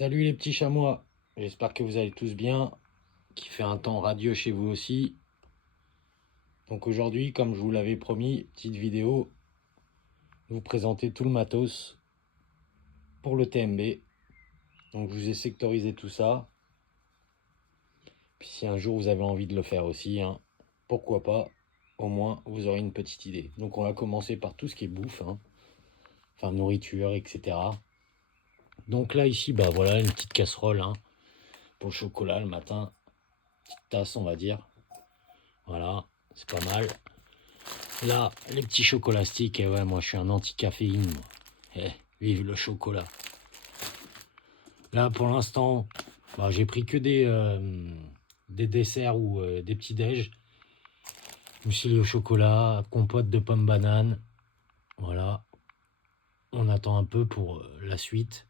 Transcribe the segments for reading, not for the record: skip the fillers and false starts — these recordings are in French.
Salut les petits chamois, j'espère que vous allez tous bien, qu'il fait un temps radieux chez vous aussi. Donc aujourd'hui, comme je vous l'avais promis, petite vidéo, vous présenter tout le matos pour le TMB. Donc je vous ai sectorisé tout ça. Puis si un jour vous avez envie de le faire aussi, hein, pourquoi pas, au moins vous aurez une petite idée. Donc on va commencer par tout ce qui est bouffe, hein, enfin nourriture, etc. Donc là ici, bah voilà, une petite casserole hein, pour le chocolat le matin, petite tasse on va dire. Voilà, c'est pas mal. Là, les petits chocolastiques, et ouais, moi je suis un anti-caféine, moi. Vive le chocolat. Là, pour l'instant, bah, j'ai pris que des desserts ou des petits déj. Muesli au chocolat, compote de pommes bananes. Voilà. On attend un peu pour la suite.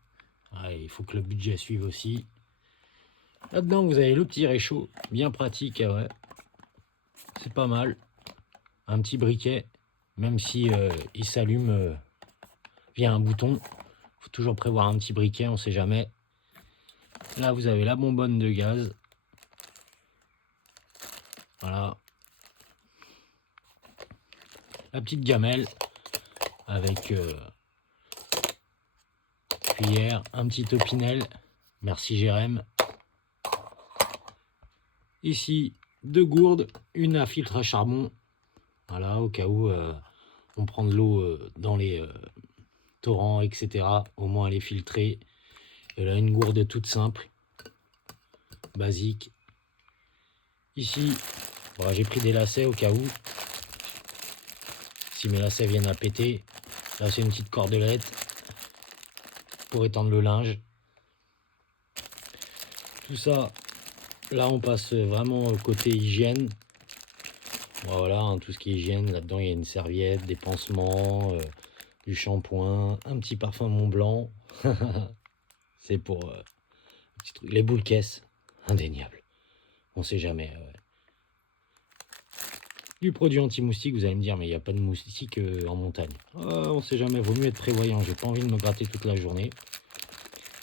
Ah, il faut que le budget suive aussi. Là-dedans, vous avez le petit réchaud, bien pratique, ouais. C'est pas mal. Un petit briquet, même si il s'allume via un bouton. Faut toujours prévoir un petit briquet, on sait jamais. Là, vous avez la bonbonne de gaz. Voilà. La petite gamelle avec cuillère, un petit opinel. Merci Jérém. Ici, deux gourdes, une à filtre à charbon. Voilà, au cas où on prend de l'eau dans les torrents, etc. Au moins elle est filtrée. Et là, une gourde toute simple, basique. Ici, bon, j'ai pris des lacets au cas où. Si mes lacets viennent à péter. Là, c'est une petite cordelette pour étendre le linge. Tout ça, là, on passe vraiment côté hygiène. Voilà, hein, tout ce qui est hygiène. Là-dedans, il y a une serviette, des pansements, du shampoing, un petit parfum Montblanc. C'est pour les boules caisses. Indéniable. On sait jamais. Ouais. Du produit anti-moustique, vous allez me dire, mais il n'y a pas de moustiques en montagne. On sait jamais, vaut mieux être prévoyant. J'ai pas envie de me gratter toute la journée.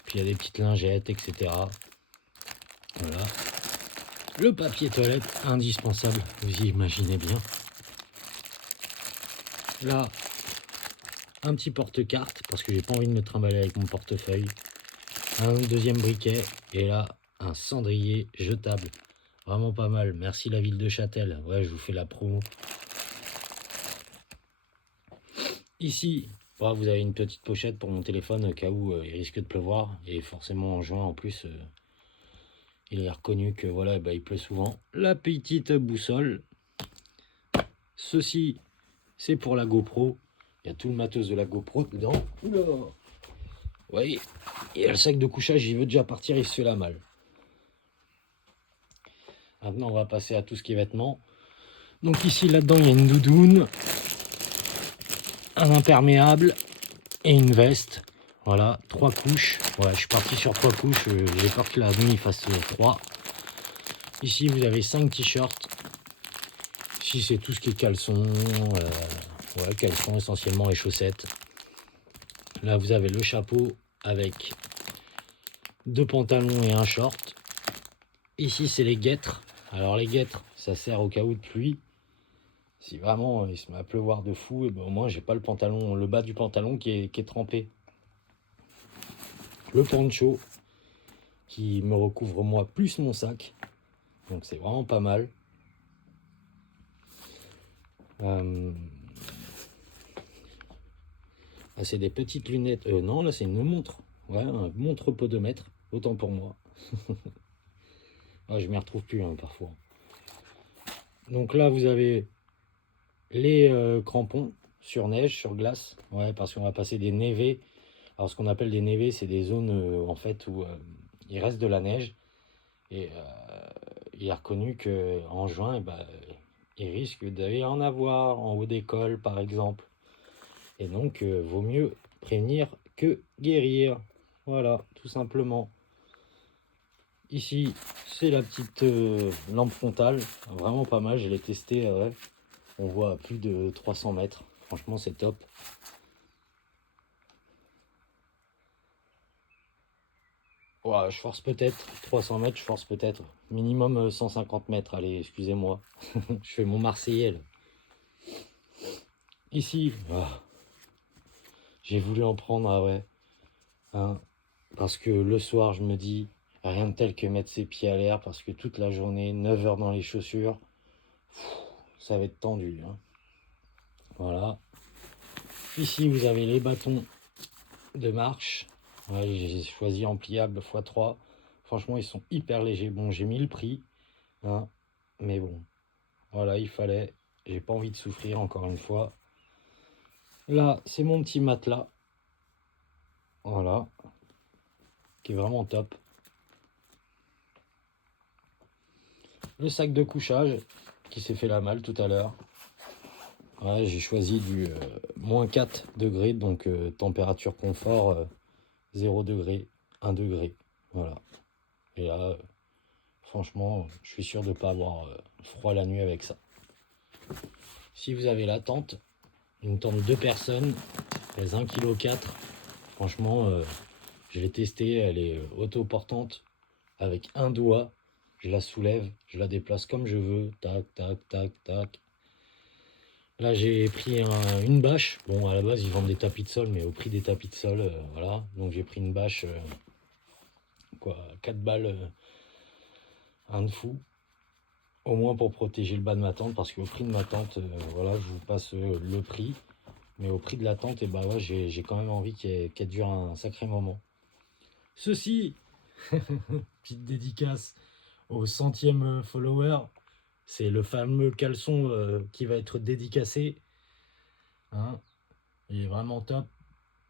Puis il y a des petites lingettes, etc. Voilà. Le papier toilette, indispensable, vous imaginez bien. Là, un petit porte-carte, parce que j'ai pas envie de me trimballer avec mon portefeuille. Un deuxième briquet, et là, un cendrier jetable. Vraiment pas mal. Merci la ville de Châtel. Ouais, je vous fais la promo. Ici, oh, vous avez une petite pochette pour mon téléphone au cas où il risque de pleuvoir. Et forcément en juin, en plus, il est reconnu que voilà, bah, il pleut souvent. La petite boussole. Ceci, c'est pour la GoPro. Il y a tout le matos de la GoPro dedans. Oula. Vous voyez, il y a le sac de couchage, il veut déjà partir, il se fait la malle. Maintenant, on va passer à tout ce qui est vêtements. Donc ici, là-dedans, il y a une doudoune, un imperméable et une veste. Voilà, 3 couches. Ouais, je suis parti sur 3 couches. J'ai peur que la nuit fasse 3. Ici, vous avez 5 t-shirts. Ici, c'est tout ce qui est caleçon. Ouais, caleçon essentiellement et chaussettes. Là, vous avez le chapeau avec 2 pantalons et un short. Ici, c'est les guêtres. Alors, les guêtres, ça sert au cas où de pluie. Si vraiment il se met à pleuvoir de fou, et ben au moins j'ai pas le pantalon, le bas du pantalon qui est trempé. Le poncho qui me recouvre moi plus mon sac, donc c'est vraiment pas mal. Ah, c'est des petites lunettes. Non, là c'est une montre. Ouais, un montre podomètre, autant pour moi. Ah, je m'y retrouve plus hein, parfois. Donc là vous avez les crampons sur neige, sur glace. Ouais, parce qu'on va passer des névés. Alors ce qu'on appelle des névés, c'est des zones en fait où il reste de la neige. Et il est reconnu qu'en juin, eh ben, il risque d'y en avoir en haut d'école, par exemple. Et donc, vaut mieux prévenir que guérir. Voilà, tout simplement. Ici, c'est la petite lampe frontale. Vraiment pas mal, je l'ai testé. Ouais. On voit à plus de 300 mètres. Franchement, c'est top. Ouais, je force peut-être 300 mètres, je force peut-être. Minimum 150 mètres, allez, excusez-moi. Je fais mon Marseillais, là. Ici, j'ai voulu en prendre, ah ouais. Hein, parce que le soir, je me dis, rien de tel que mettre ses pieds à l'air, parce que toute la journée, 9 heures dans les chaussures, ça va être tendu. Hein. Voilà. Ici, vous avez les bâtons de marche. Ouais, j'ai choisi en pliable x3. Franchement, ils sont hyper légers. Bon, j'ai mis le prix. Hein, mais bon, voilà, il fallait. J'ai pas envie de souffrir encore une fois. Là, c'est mon petit matelas. Voilà. Qui est vraiment top. Le sac de couchage qui s'est fait la malle tout à l'heure. Ouais, j'ai choisi du moins 4 degrés, donc température confort 0 degré, 1 degré. Voilà. Et là, franchement, je suis sûr de ne pas avoir froid la nuit avec ça. Si vous avez la tente, une tente 2 personnes, pèse 1,4 kg. Franchement, je l'ai testée, elle est autoportante avec un doigt. Je la soulève, je la déplace comme je veux. Tac, tac, tac, tac. Là, j'ai pris une bâche. Bon, à la base, ils vendent des tapis de sol, mais au prix des tapis de sol, voilà. Donc, j'ai pris une bâche, quoi, 4 balles, un de fou. Au moins pour protéger le bas de ma tente, parce qu'au prix de ma tente, voilà, je vous passe le prix. Mais au prix de la tente, et bah ouais, j'ai quand même envie qu'elle dure un sacré moment. Ceci, petite dédicace au 100e follower. C'est le fameux caleçon qui va être dédicacé. Hein, il est vraiment top.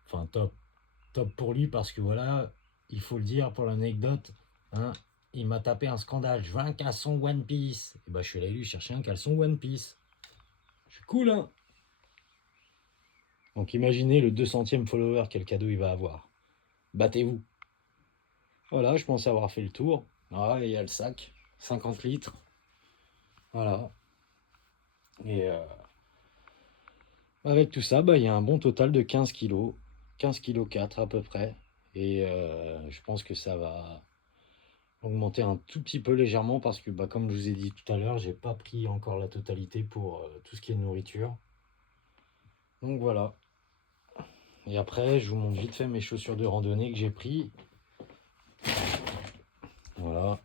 Enfin, top. Top pour lui parce que voilà, il faut le dire pour l'anecdote. Hein, il m'a tapé un scandale. Je veux un caleçon One Piece. Et bah, je suis allé lui chercher un caleçon One Piece. Je suis cool, hein. Donc imaginez le 200e follower, quel cadeau il va avoir. Battez-vous. Voilà, je pense avoir fait le tour. Ah, il y a le sac, 50 litres. Voilà. Et avec tout ça, bah, il y a un bon total de 15 kg. 15 kg 4 à peu près. Et je pense que ça va augmenter un tout petit peu légèrement parce que, bah, comme je vous ai dit tout à l'heure, j'ai pas pris encore la totalité pour tout ce qui est nourriture. Donc voilà. Et après, je vous montre vite fait mes chaussures de randonnée que j'ai pris. Voilà.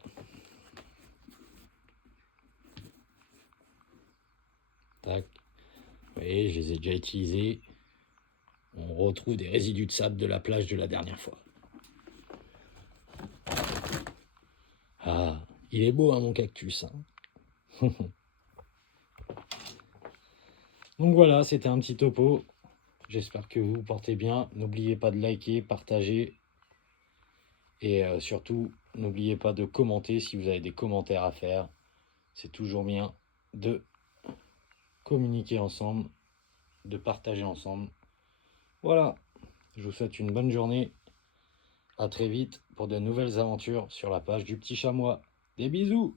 Tac. Vous voyez, je les ai déjà utilisées. On retrouve des résidus de sable de la plage de la dernière fois. Ah, il est beau, hein, mon cactus. Hein. Donc voilà, c'était un petit topo. J'espère que vous vous portez bien. N'oubliez pas de liker, partager. Et surtout, n'oubliez pas de commenter si vous avez des commentaires à faire. C'est toujours bien de communiquer ensemble, de partager ensemble. Voilà, je vous souhaite une bonne journée. À très vite pour de nouvelles aventures sur la page du Petit Chamois. Des bisous!